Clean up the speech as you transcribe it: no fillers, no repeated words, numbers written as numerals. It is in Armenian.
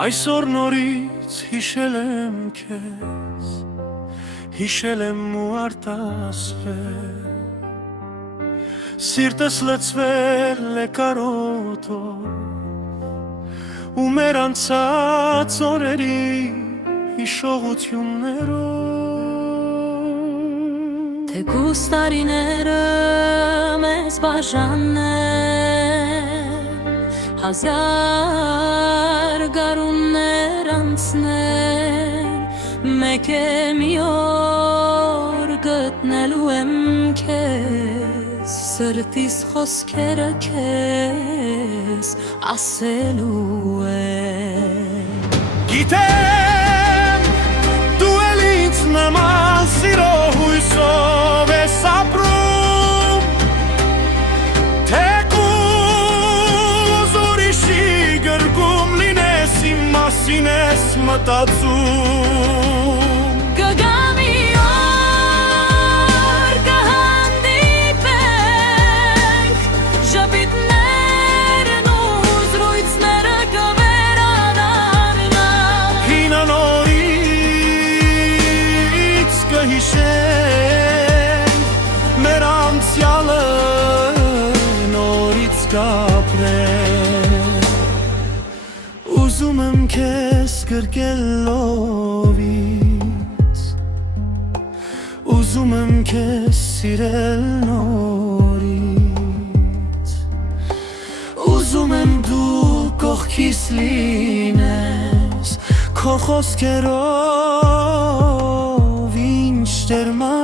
Այսօր նորից հիշել եմ քեզ, հիշել եմ ու արտասվել, սիրտս լցվել է կարոտով ու մեր անցած օրերի հիշողություններով։ Թեկուզ տարիները մեզ բաժանեն, հազար գարուններ անցնեն, մեկ է մի օր գտնելու եմ քեզ, սրտիս խոսքերը քեզ ասելու եմ։ Գիտեմ, դու էլ ինձ նման սիրո հույսով ես ապրում, թեկուզ ուրիշի գրկում լինես, իմ մասին ես մտածում։ Կգա մի օր կհանդիպենք, ժպիտներն ու զրույցները կվերանալան, Հին նորից կհիշենք, մեր անցյալը նորից կապրենք։ Ուզում եմ քեզ գրկել լովից, ուզում եմ քեզ սիրել նորից, ուզում եմ դու կողքիս լինես, քո խոսքերով ինչ տերմա